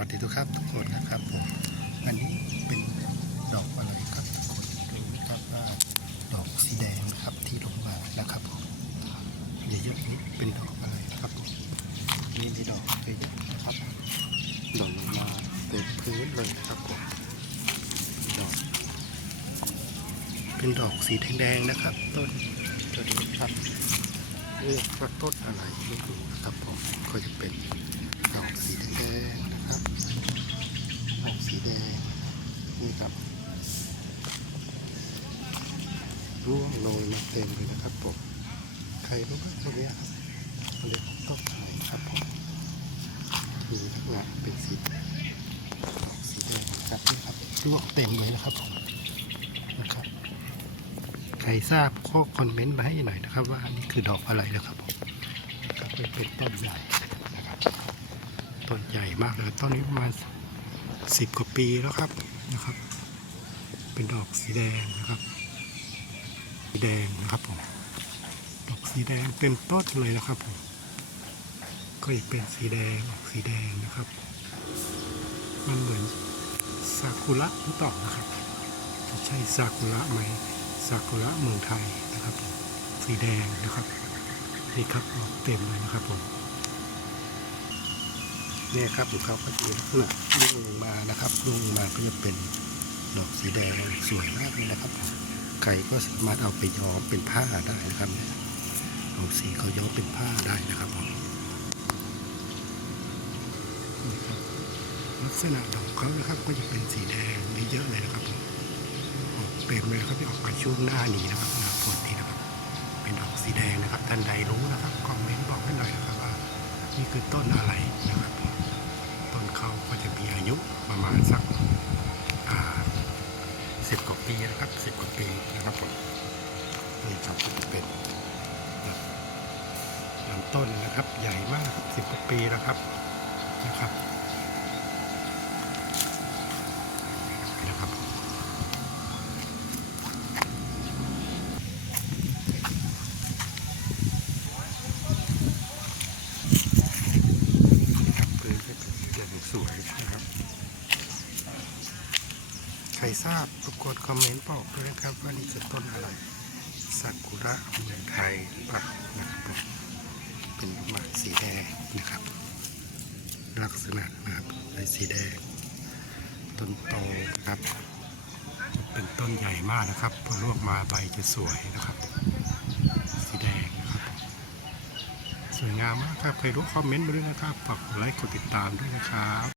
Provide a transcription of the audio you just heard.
วัสดีทุกครับทุกคนนะครับผมอันนี้เป็นดอกอะไรครับทุกคนดูครับว่าดอกสีแดงนะครับที่ลงมานะครับผมเยอะๆนี้เป็นดอกอะไรครับผมนี่มีดอกเยอะๆนะครับดอกลงมาเต็มพื้นเลยครับผมดอก เป็นดอกสีแดงๆนะครับ ต้นตัวเดียวครับเรียกว่าต้นอะไรไม่รู้นะครับผมก็จะเป็นดอกสีแดงๆนะครับดอก สีแดงนี่ครับร่วงโรยมาเต็มเลยนะครับผมใครรู้บ้างตรงเนี้ยครับเขาเรียกต้นอะไรครับผมมีลักษณะเป็นสีสีแดงนะครับนี่ครับร่วงเต็มเลยนะครับผมนะครับใครทราบข้อคอมเมนต์มาให้หน่อยนะครับ ว่าอันนี้คือดอกอะไรนะครับผมนะครับเป็นต้นใหญ่นะครับต้นใหญ่มากเลยต้นนี้ประมาณ สิบกว่าปีแล้วครับนะครับ เป็นดอกสีแดงนะครับ สีแดงนะครับผมดอกสีแดงเต็มต้นเลยนะครับผมก็จะเป็นสีแดงออกสีแดงนะครับ มันเหมือนซากุระหรือเปล่านะครับจะใช่ซากุระไหมซากุระเมืองไทยนะครับ สีแดงนะครับนี่ครับออกเต็มเลยนะครับผม นี่ยครับของเขาก็จะลักษณะรุ่งมานะครับรุ่งมาก็จะเป็นดอกสีแดงสวยมากเลยนะครับผมใครก็สามารถเอาไปย้อมเป็นผ้าได้นะครับเนี่ยดอกสีเขาย้อมเป็นผ้าได้นะครับผมลักษณะดอกเขานะครับก็จะเป็นสีแดงไม่เยอะเลยนะครับผมออกเต็มเลยครับที่ออกไปช่วงหน้านี้นะครับหน้าฝนนี้นะครับ เป็นดอกสีแดงนะครับท่านใดรู้นะครับคอมเมนต์บอกให้หน่อยนะครับว่านี่คือต้นอะไรนะครับต้นเขาก็จะมีอายุประมา ณสักสิบกว่าปีนะครับสิบกว่าปีนะครับผมนี่ครับเป็นลำต้นนะครับ ใหญ่มากสิบกว่าปีแล้วครับนะครับนะครับ ครับพื้นก็เป็นอย่างสวยนะครับ ใครทราบรบกวนคอมเมนต์บอกด้วยนะครับว่านี่คือต้นอะไรซากุระเมืองไทยหรือเปล่านะครับเป็นประมาณสีแดงนะครับ ลักษณะนะครับเป็นสีแดง ต้นโตนะครับ เป็นต้นใหญ่มากนะครับพอลวกมาใบจะสวยนะครับ สีแดงนะครับ สวยงามมากครับใครรู้คอมเมนต์มาด้วยนะครับฝากกดไลค์กดติดตามด้วยนะครับ